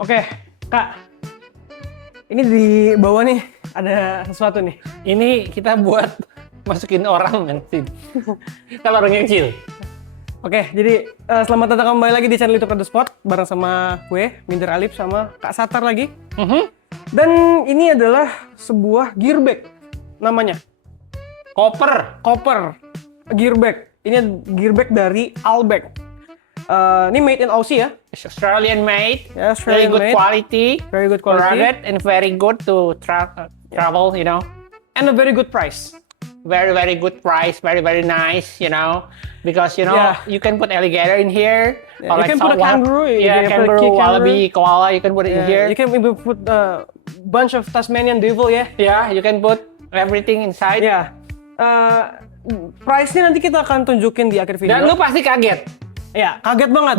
Oke, Kak. Ini di bawah nih ada sesuatu nih. Ini kita buat masukin orang nanti. Kalau orang yang kecil. Oke, jadi selamat datang kembali lagi di channel YouTube Red Spot bareng sama gue, Minder Alip sama Kak Satar lagi. Dan ini adalah sebuah gear bag namanya. Koper. Gear bag. Ini gear bag dari Albag. Ini made in Aussie ya. It's Australian made. Ya, Very Australian good made. quality. Very good quality. Rugged and very good to travel, you know. And a very good price. Very, very good price. Very, very nice, you know. Because, you know, Yeah. you can put alligator in here. Yeah, you can put a kangaroo. Yeah, You can put a kangaroo, kangaroo. wallaby, koala, you can put it in here. You can even put a bunch of Tasmanian devil ya. Yeah, you can put everything inside. Ya. Price-nya nanti kita akan tunjukin di akhir video. Dan lu pasti kaget. Ya, kaget banget.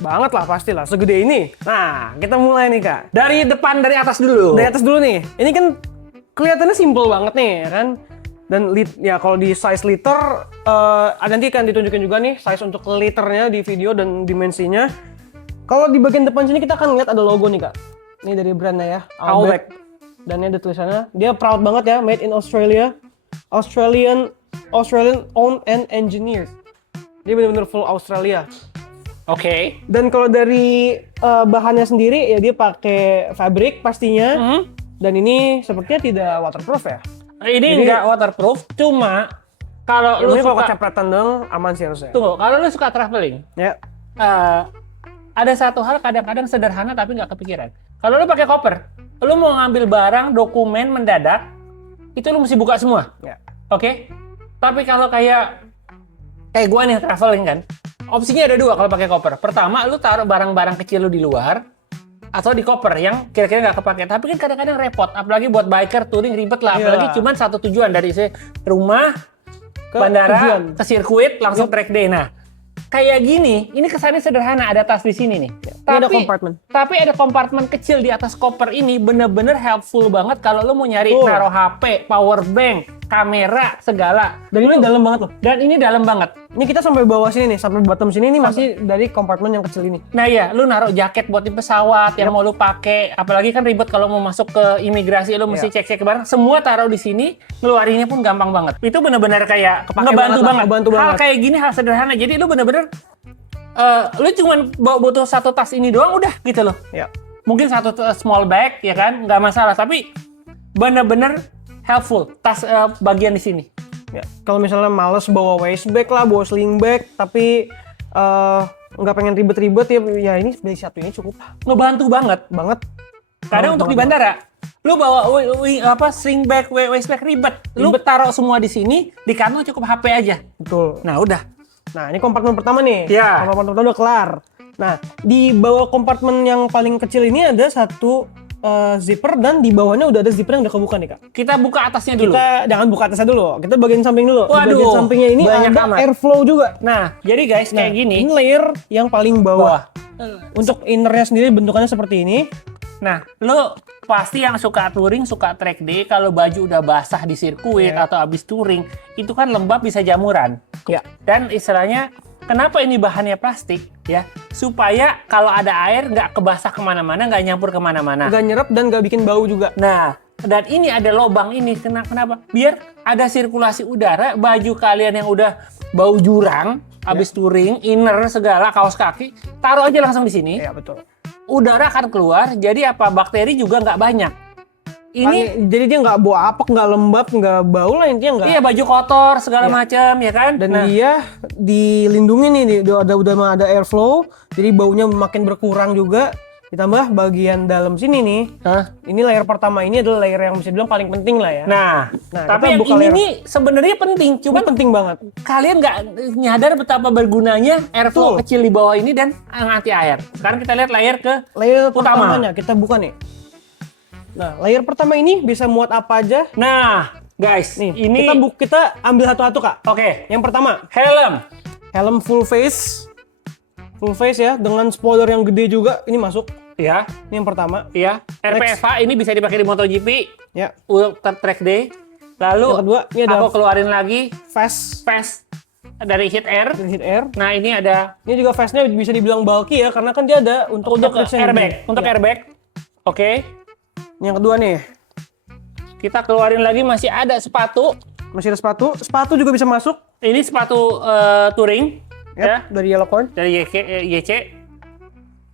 Banget lah pastilah, segede ini. Nah, kita mulai nih, Kak. Dari depan, dari atas dulu. Dari atas dulu nih. Ini kan kelihatannya simple banget nih, ya kan? Dan ya kalau di size liter, nanti akan ditunjukin juga nih size untuk liternya di video dan dimensinya. Kalau di bagian depan sini kita akan lihat ada logo nih, Kak. Ini dari brandnya ya, Albag. Dan ini ada tulisannya. Dia proud banget ya, made in Australia. Australian owned and engineered. Dia benar-benar full Australia. Oke. Dan kalau dari bahannya sendiri ya dia pakai fabric pastinya. Dan ini sepertinya tidak waterproof ya. Ini Jadi- enggak waterproof, cuma kalau lu Ini kalau suka kecopetan dong aman sih harusnya. tunggu, kalau lu suka traveling, Ya. ada satu hal kadang-kadang sederhana tapi nggak kepikiran. Kalau lu pakai koper, lu mau ngambil barang, dokumen mendadak, itu lu mesti buka semua. Ya. Oke? Tapi kalau kayak gua nih traveling kan, opsinya ada dua kalau pakai koper. Pertama, lu taruh barang-barang kecil lu di luar atau di koper yang kira-kira nggak kepake. Tapi kan kadang-kadang repot, apalagi buat biker touring ribet lah. Iya. Apalagi cuma satu tujuan dari rumah, Ke bandara, tujuan. ke sirkuit, langsung track day. Nah, kayak gini, ini kesannya sederhana, ada tas di sini nih. Ini ada compartment. Tapi ada kompartemen kecil di atas koper ini, bener-bener helpful banget kalau lu mau nyari Oh. naruh HP, power bank, kamera, segala. Dan ini dalam banget loh. Dan ini dalam banget. Ini kita sampai bawah sini nih, sampai bottom sini ini masih dari kompartemen yang kecil ini. Nah iya, lu naruh jaket buat di pesawat yang mau lu pakai, apalagi kan ribet kalau mau masuk ke imigrasi, lu mesti cek-cek barang, semua taruh di sini, ngeluarinnya pun gampang banget. Itu bener-bener kayak Kepake ngebantu banget lah, banget. ngebantu Hal banget. kayak gini, hal sederhana. Jadi lu bener-bener, lu cuman butuh satu tas ini doang udah gitu loh. Ya. Mungkin satu small bag ya kan, nggak masalah. Tapi bener-bener helpful tas bagian di sini. Ya. Kalau misalnya males bawa waist bag lah, bawa sling bag, tapi nggak pengen ribet-ribet ya ini beli satu ini cukup Ngebantu banget. banget. Kadang untuk di bandara, lu bawa sling bag, waist bag ribet. Lu taruh semua di sini, di kantong cukup HP aja. Betul. Nah udah. Nah, ini kompartemen pertama nih. Ya. Kompartemen pertama udah kelar. Nah, di bawah kompartemen yang paling kecil ini ada satu zipper dan di bawahnya udah ada zipper yang udah kebuka nih, Kak. Kita buka atasnya dulu. Kita jangan buka atasnya dulu. Kita bagian samping dulu. Di Waduh, bagian sampingnya ini banyak ada amat. airflow juga. Nah, jadi guys kayak gini. Ini layer yang paling bawah. Bawah. Untuk innernya sendiri bentukannya seperti ini. Nah, lo pasti yang suka touring, suka track day, kalau baju udah basah di sirkuit atau abis touring, itu kan lembab bisa jamuran. Ya. Dan istilahnya, kenapa ini bahannya plastik? Ya, supaya kalau ada air nggak kebasah kemana-mana, nggak nyampur kemana-mana. Nggak nyerap dan nggak bikin bau juga. Nah, dan ini ada lubang ini. Kenapa? Biar ada sirkulasi udara, baju kalian yang udah bau jurang, abis touring, inner segala, kaos kaki, taruh aja langsung di sini. Iya, betul. Udara akan keluar, jadi apa? Bakteri juga nggak banyak. Ini Jadi dia nggak bau apek, nggak lembab, nggak bau lah intinya nggak. iya baju kotor segala macam ya kan. Dan Nah, dia dilindungi nih, udah ada airflow, jadi baunya makin berkurang juga. Ditambah bagian dalam sini nih, ini layer pertama ini adalah layer yang bisa dibilang paling penting lah ya. nah, Nah, tapi kita yang buka ini layer- nih sebenarnya penting, Ini cuman penting banget. kalian nggak nyadar betapa bergunanya airflow Betul. kecil di bawah ini dan anti air. Sekarang kita lihat layer ke Layer Utama. pertamanya kita buka nih. Nah, layer pertama ini bisa muat apa aja? Nah, guys, Nih, ini kita ambil satu-satu, Kak. oke. Yang pertama, Helm, full face. Full face ya, dengan spoiler yang gede juga. Ini masuk. ya, Ini yang pertama. ya. RPFA ini bisa dipakai di MotoGP, Ya. untuk track day. Lalu Yang kedua, ini ada aku keluarin lagi fast. fast. dari Heat Air. Dari Heat Air. Nah, ini ada Ini juga vestnya bisa dibilang bulky ya, karena kan dia ada untuk cartridge-nya airbag. ini. Untuk Ya. airbag. Oke. Yang kedua nih, Kita keluarin lagi masih ada sepatu. masih ada sepatu. Sepatu juga bisa masuk. Ini sepatu touring ya, Dari Yellowcorn. dari YC.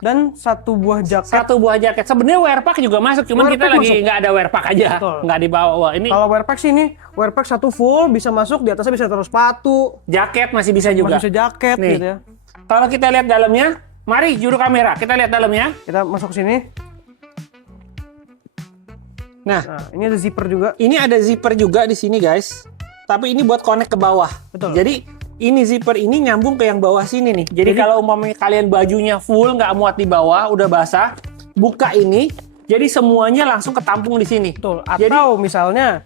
Dan satu buah jaket. Satu buah jaket. Sebenarnya wear pack juga masuk, cuman Wear kita pack lagi masuk. nggak ada wear pack aja, Betul. nggak dibawa. Ini Kalau wear pack sih ini, wear pack satu full bisa masuk, di atasnya bisa taruh sepatu, jaket masih bisa juga. masih bisa jaket Nih. gitu ya. Kalau kita lihat dalamnya, mari juru kamera, kita lihat dalamnya. Kita masuk ke sini. Nah, Nah, ini ada zipper juga. ini ada zipper juga di sini guys. Tapi ini buat connect ke bawah. Betul. Jadi ini zipper ini nyambung ke yang bawah sini nih. Jadi kalau umpamanya kalian bajunya full nggak muat di bawah, udah basah, buka ini, jadi semuanya langsung ketampung di sini. Betul. Jadi Atau misalnya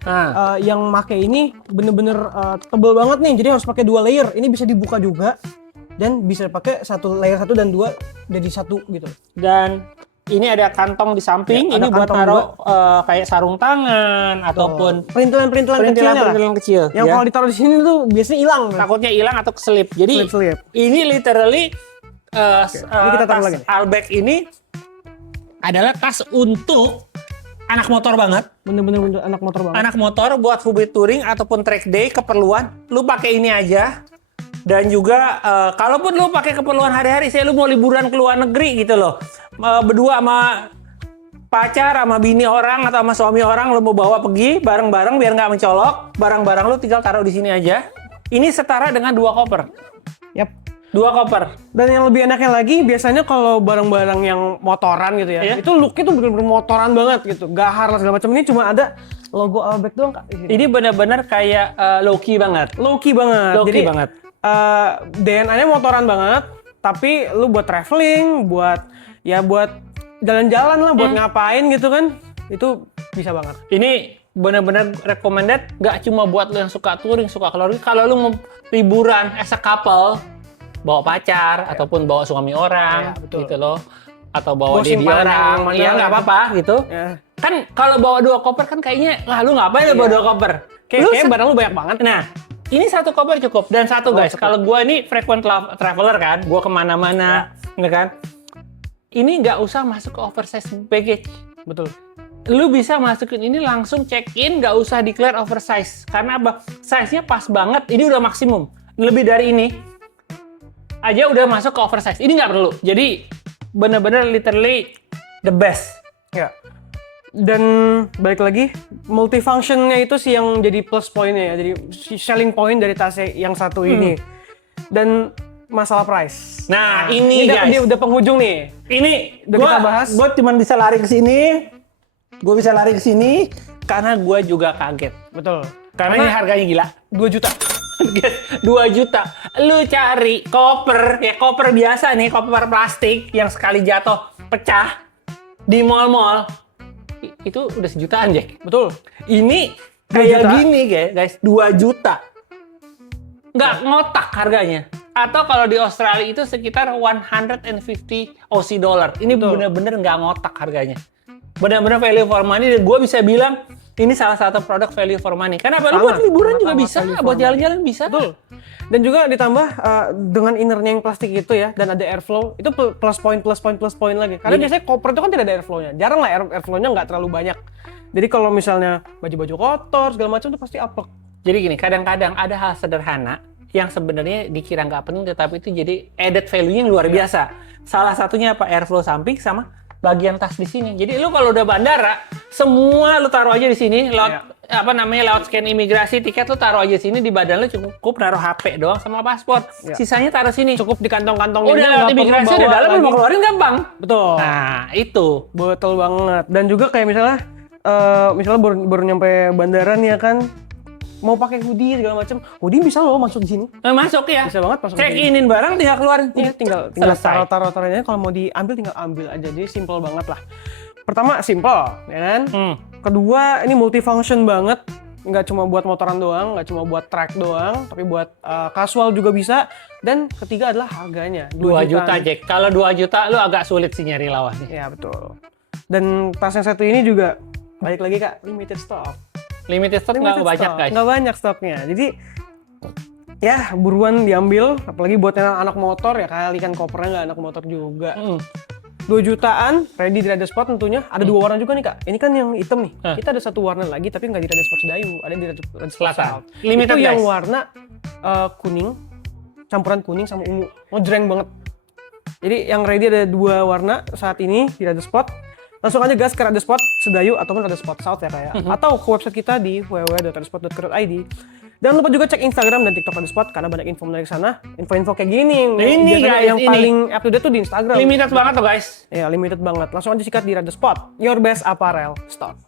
yang make ini bener-bener tebel banget nih, jadi harus pakai 2 layer. Ini bisa dibuka juga dan bisa pakai layer 1 dan 2 jadi satu gitu. dan ini ada kantong di samping, Ya, ada ini buat kantong naruh kayak sarung tangan ataupun Perintilan-perintilan kecilnya lah. perintilan kecil. Yang ya. kalau ditaruh di sini tuh biasanya hilang. Takutnya hilang atau keselip. Jadi Selip-selip. ini literally Ini kita taruh tas lagi. Albag ini adalah tas untuk anak motor banget. Bener-bener anak motor banget. Anak motor buat hobi touring ataupun track day keperluan, lu pakai ini aja. Dan juga kalaupun lu pakai keperluan hari-hari, saya lu mau liburan ke luar negeri gitu loh. Berdua sama pacar, sama bini orang atau sama suami orang, lu mau bawa pergi bareng-bareng biar nggak mencolok. Barang-barang lu tinggal taruh di sini aja. Ini setara dengan 2 koper. Yap. 2 koper. Dan yang lebih enaknya lagi, biasanya kalau barang-barang yang motoran gitu ya, Iya. itu looknya tuh bener-bener motoran banget gitu. Gahar lah segala macam. Ini cuma ada logo Albag doang Kak. Ini benar-benar kayak low-key banget. Low-key banget. Low-key Jadi, banget. DNA-nya motoran banget, tapi lu buat traveling, buat jalan-jalan lah, buat ngapain gitu kan, itu bisa banget. Ini benar-benar recommended, nggak cuma buat lo yang suka touring, suka keluar. Kalau lu mau liburan as a couple, bawa pacar ataupun bawa suami orang, Ya, betul. gitu loh, atau bawa Bawa baby simpanan orang, yang mana iya nggak gitu. apa-apa gitu. Ya. Kan kalau bawa 2 koper kan kayaknya, lah lu ngapain lu bawa 2 koper? Kayak barang lu banyak banget. Nah, ini 1 koper cukup. Dan satu guys, kalau gua ini frequent traveler kan, gua kemana-mana, ya kan? Ini nggak usah masuk ke oversize baggage. Betul. Lu bisa masukin ini langsung check-in, nggak usah declare oversize. Karena apa? Size-nya pas banget, ini udah maksimum. Lebih dari ini aja udah masuk ke oversize. Ini nggak perlu. Jadi bener-bener literally the best. Ya. Dan balik lagi, multifunctionnya itu sih yang jadi plus pointnya ya. Jadi selling point dari tas yang satu ini. Dan masalah price. Nah, ini guys. Dia udah penghujung nih. Ini Udah kita bahas. Gue cuma bisa lari ke sini. Gue bisa lari ke sini karena gue juga kaget. Betul. Karena ini harganya gila. 2 juta. 2 juta. Lu cari koper, ya koper biasa nih, koper plastik yang sekali jatuh pecah di mall-mall. Itu udah sejutaan, Jack. Betul. Ini 2 kayak juta. gini, guys. 2 juta. Nggak ngotak harganya. Atau kalau di Australia itu sekitar 150 Aussie dollar. Ini bener-bener nggak ngotak harganya. Bener-bener value for money. Dan gue bisa bilang, ini salah satu produk value for money. Kenapa? Lu buat liburan juga bisa, buat jalan-jalan bisa. Betul. Dan juga ditambah dengan innernya yang plastik itu ya, dan ada airflow, itu plus point lagi. Karena biasanya koper itu kan tidak ada airflow-nya. Jarang lah airflow-nya nggak terlalu banyak. Jadi kalau misalnya baju-baju kotor segala macam itu pasti apek. Jadi gini, kadang-kadang ada hal sederhana yang sebenarnya dikira nggak penting, tetapi itu jadi added value-nya yang luar biasa. Salah satunya apa? Airflow samping sama bagian tas di sini. Jadi lu kalau udah bandara, semua lu taruh aja di sini, lewat lewat scan imigrasi, tiket lu taruh aja di sini, di badan lu cukup naruh HP doang sama paspor. Sisanya taruh sini. Cukup di kantong-kantong Udah lewat imigrasi, udah dalam, lu mau keluarin gampang. Betul. Nah, itu. Betul banget. Dan juga kayak misalnya baru nyampe bandara nih ya kan, mau pakai hoodie segala macam, hoodie bisa loh masuk di sini. Masuk ya. Bisa banget masuk. Check-inin barang tinggal keluarin. Iya, tinggal Selesai. taruh aja. Kalau mau diambil tinggal ambil aja. Jadi simple banget lah. Pertama simple, ya kan? Kedua ini multifunction banget. Nggak cuma buat motoran doang, nggak cuma buat track doang, tapi buat casual juga bisa. Dan ketiga adalah harganya. 2 juta, Jack. Kalau 2 juta lu agak sulit sih nyari lawannya. Ya betul. Dan tas yang satu ini juga balik lagi Kak, limited stock. Limited stock nggak banyak, guys. Nggak banyak stoknya. Jadi ya buruan diambil, apalagi buat yang anak motor ya kali kan kopernya nggak anak motor juga. 2 jutaan, ready di Rider Sport tentunya. Ada 2 warna juga nih kak. Ini kan yang hitam nih. Kita ada 1 warna lagi tapi nggak di Rider Sport Sedayu, ada di Rider Sport Selatan. South. Limited, Itu yang guys. warna kuning, campuran kuning sama ungu, ngejreng banget. Jadi yang ready ada 2 warna saat ini di Rider Sport. Langsung aja gas ke Rider Sport Sedayu ataupun Rider Sport South ya kayak. Atau ke website kita di www.ridersport.co.id. Jangan lupa juga cek Instagram dan TikTok Rider Sport karena banyak info menarik sana. Info-info kayak gini Ini, biasanya guys, yang ini. paling up to date tuh di Instagram. Limited banget loh guys. Ya, limited banget. Langsung aja sikat di Rider Sport, your best apparel store.